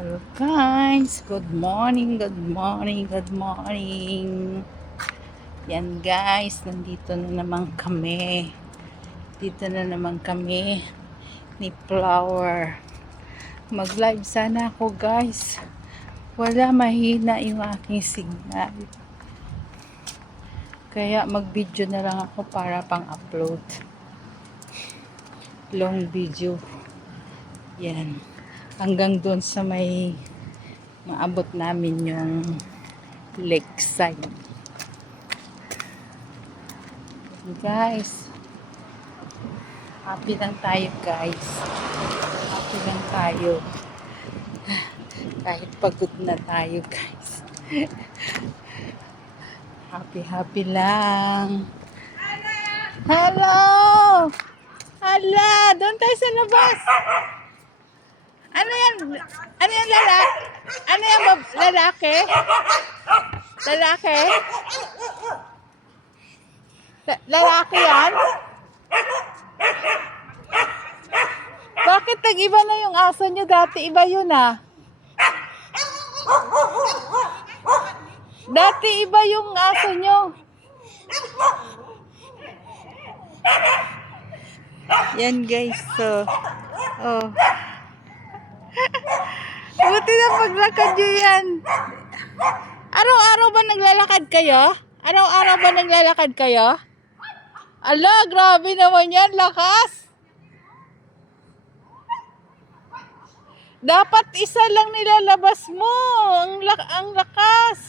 Hello guys, good morning, good morning, good morning. Yan guys, nandito na naman kami. Dito na naman kami ni Flower. Mag-live sana ako guys. Wala, mahina yung aking signal. Kaya mag-video na lang ako para pang-upload. Long video. Yan. Hanggang doon sa may maabot namin yung lakeside. Guys, happy lang tayo guys. Happy lang tayo. Kahit pagod na tayo guys. Happy lang. Hello! Hala! Doon tayo sa labas. Ano yan? Ano yan lalaki? Ano yan lalaki? Lalaki? Lalaki yan? Bakit nag-iba na yung aso nyo? Dati iba yun ah. Dati iba yung aso nyo. Yan guys. So, oh. Buti na paglakad nyo yan. Araw-araw ba naglalakad kayo? Araw-araw ba naglalakad kayo? Ala, grabe naman yan. Lakas. Dapat isa lang nilalabas mo. Ang lakas.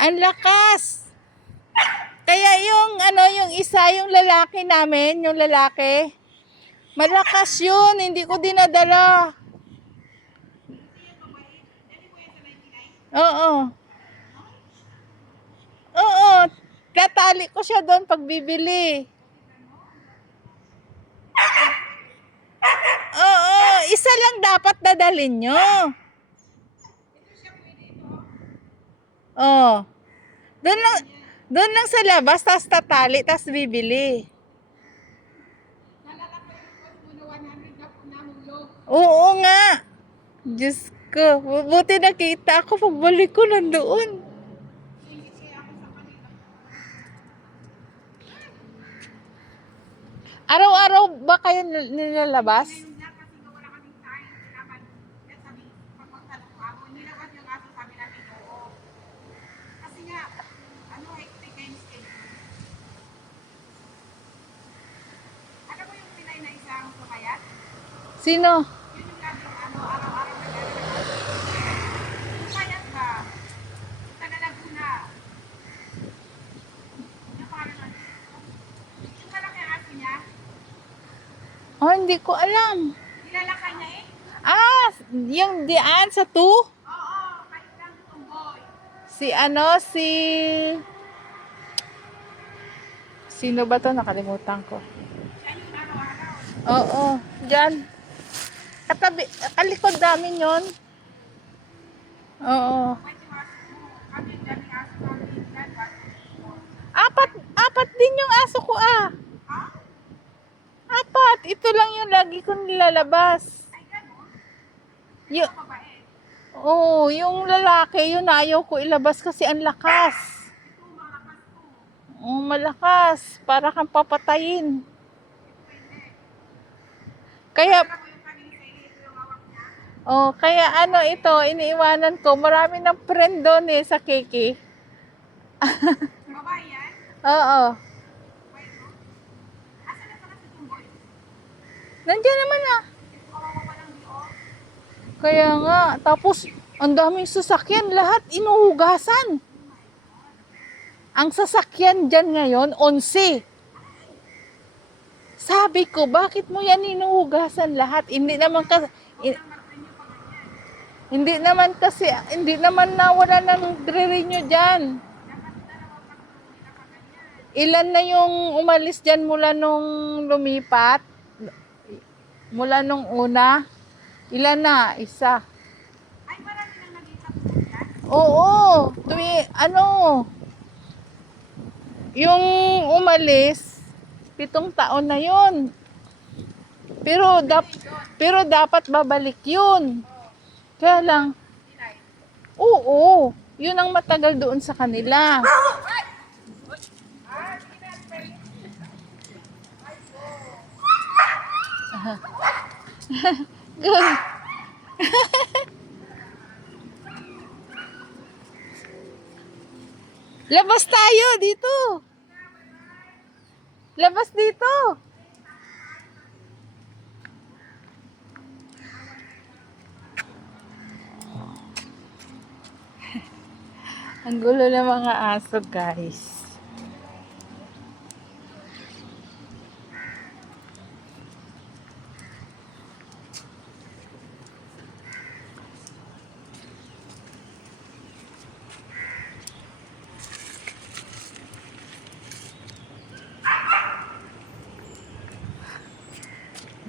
Ang lakas. Kaya yung isa, yung lalaki namin, yung lalaki, malakas yun, hindi ko dinadala. Oo. Oo. Tatali ko siya doon pag bibili. Oo. Isa lang dapat dadalhin nyo. Oo. Doon lang sa labas, tas tatali, tas bibili. Oo nga. Diyos ko. Buti nakita ako. Pagbalik ko nandoon. Araw-araw ba kayo nilalabas? Sino? Oh, hindi ko alam. Nilalakay niya eh? Ah, yung diyan sa 2? Oo, kahit lang tumboy. Sino ba to? Nakalimutan ko. Siya yung araw-araw. Oo, diyan. Kalikod namin yon. Oo. Kahit yung aso mo, kami ang daming aso namin. Apat din yung aso ko ah. Ha? 4. Ito lang yung lagi ko nilalabas. Ay, gano'n? Yung, Mabait. oh, yung lalaki, yun ayaw ko ilabas kasi ang lakas. Ito, malakas to. Oh, malakas. Para kang papatayin. Pwede. Kaya, Alam mo yung kanina sa ili, ito yung hawak niya? oh, kaya ano ito, iniiwanan ko. Marami ng friend doon eh sa Kiki. Babae yan? Oo. Pwede. Asa na pala si tumboy? Nandiyan naman ah. Kawawa pa lang diyo. Kaya nga. Tapos, ang daming sasakyan. Lahat inuhugasan. Ang sasakyan dyan ngayon, 11. Sabi ko, bakit mo yan inuhugasan lahat? Hindi naman hindi naman nawala ng nagre-renew dyan. Ilan na yung umalis dyan mula nung lumipat? Mula nung una? Ilan na? Isa. Ay, marami nang naging sakit yan. Oo. Yung umalis, 7 taon na yun. Pero, pero dapat babalik yun. Kaya lang, oo, yun ang matagal doon sa kanila. Go. Labas tayo dito. Labas dito. Ang gulo ng mga aso, guys.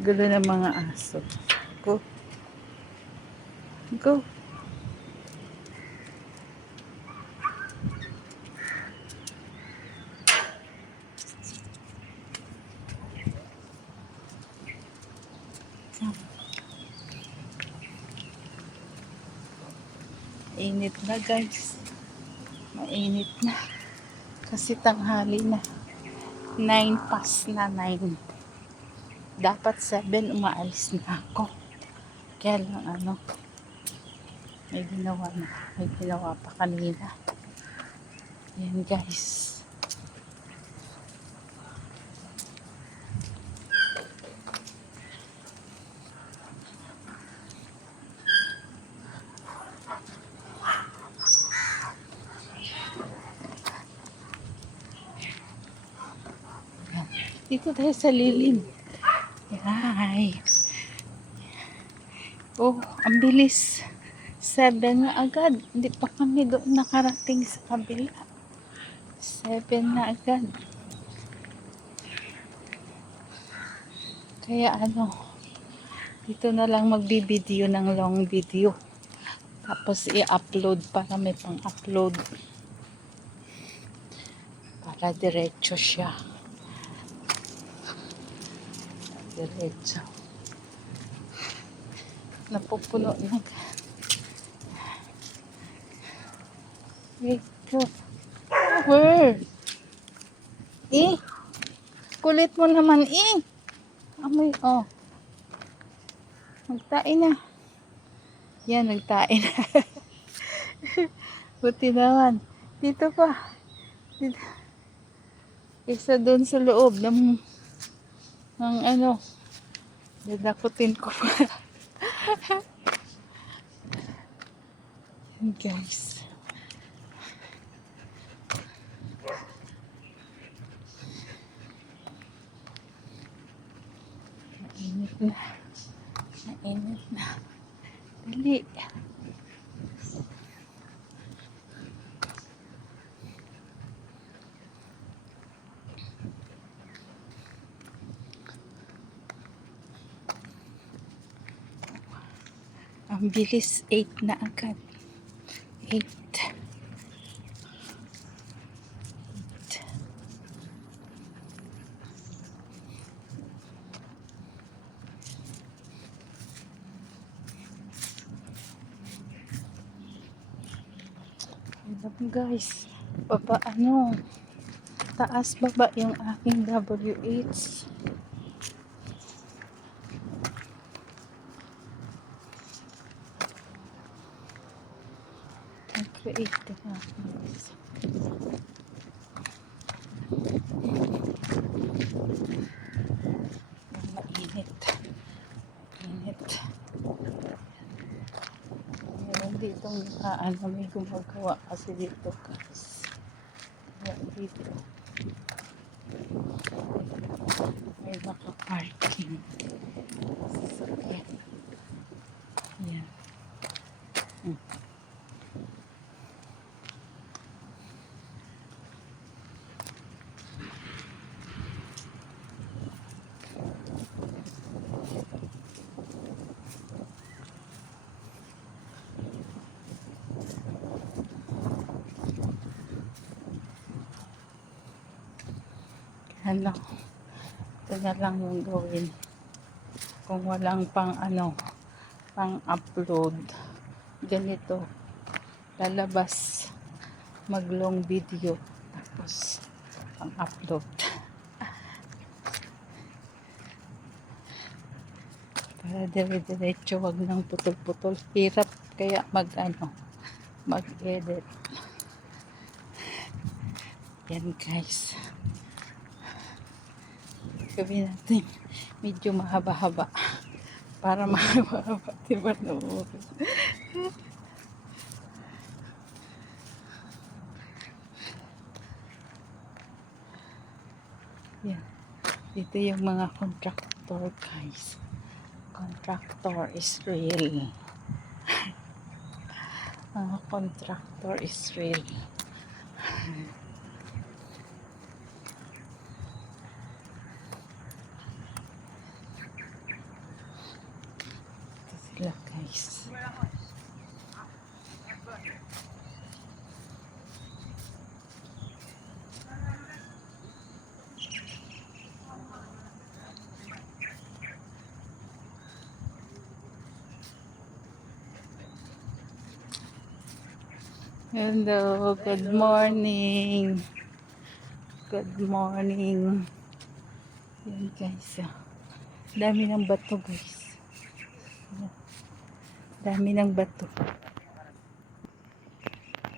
Gulo ng mga aso. Go. Go. Init na, guys. Mainit na. Kasi tanghali na. 9 past na 9. Dapat 7 umaalis na ako. Kaya lang may ginawa pa kanina. Yan, guys. Dito tayo sa lilim. Ay. Oh, ang bilis. 7 na agad. Hindi pa kami doon nakarating sa kabila. 7 na agad. Kaya dito na lang magbibideo ng long video. Tapos i-upload para may pang-upload. Para diretso siya. Diretso. Napupuno na. Wait, go. Where? Kulit mo naman Amoy, Nagtae na. Yan, nagtae na. Buti naman. Dito pa. Dito. Isa doon sa loob ng dadakutin ko pa. Yan, guys. Mainit na. Mainit na. Dali. Ang bilis, 8 na agad. 8. Guys, taas baba yung aking WH. Create na. Mainit. Meron ditong may gumagawa kasi dito, guys. Dito. May naka-parking. Sasakyan. Yan. Ito na lang yung gawin. Kung walang pang pang upload. Ganito. Lalabas. Mag long video. Tapos pang upload. Para dire-diretso, wag nang putol-putol. Hirap kaya mag-edit. Yan guys. Gawin natin medyo mahaba-haba. Para mahaba-haba. Diba no? Yan. Dito yung mga contractor guys. Contractor is real. Mga contractor is real. Ito sila guys. Hello, good morning. Good morning. Yan guys. Dami ng bato guys. Dami ng bato.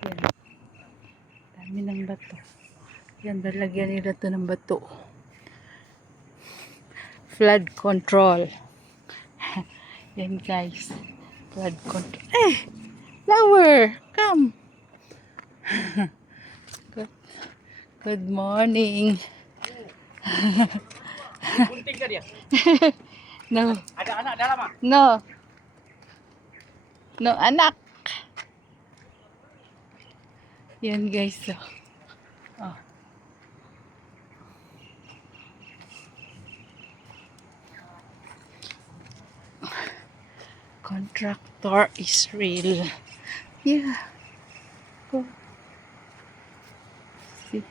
Yan. Dami ng bato. Yan, lalagyan nila ito ng bato. Flood control. Yan guys. Flood control. Flower! Come! Good morning. Gunting ka dia? No. Ada anak dalam ah? No. No, anak. Yan guys. Oh. Contractor is real. Yeah. Go. See.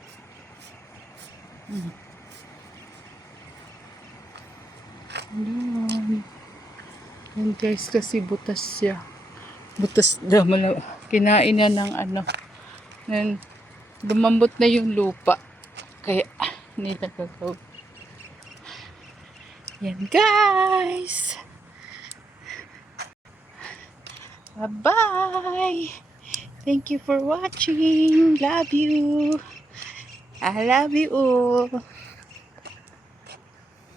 Yan guys, kasi butas siya. Butas daw, kinain niya ng Yan, lumambot na yung lupa. Kaya, nilagagaw. Yan guys. Bye-bye. Thank you for watching. Love you. I love you all.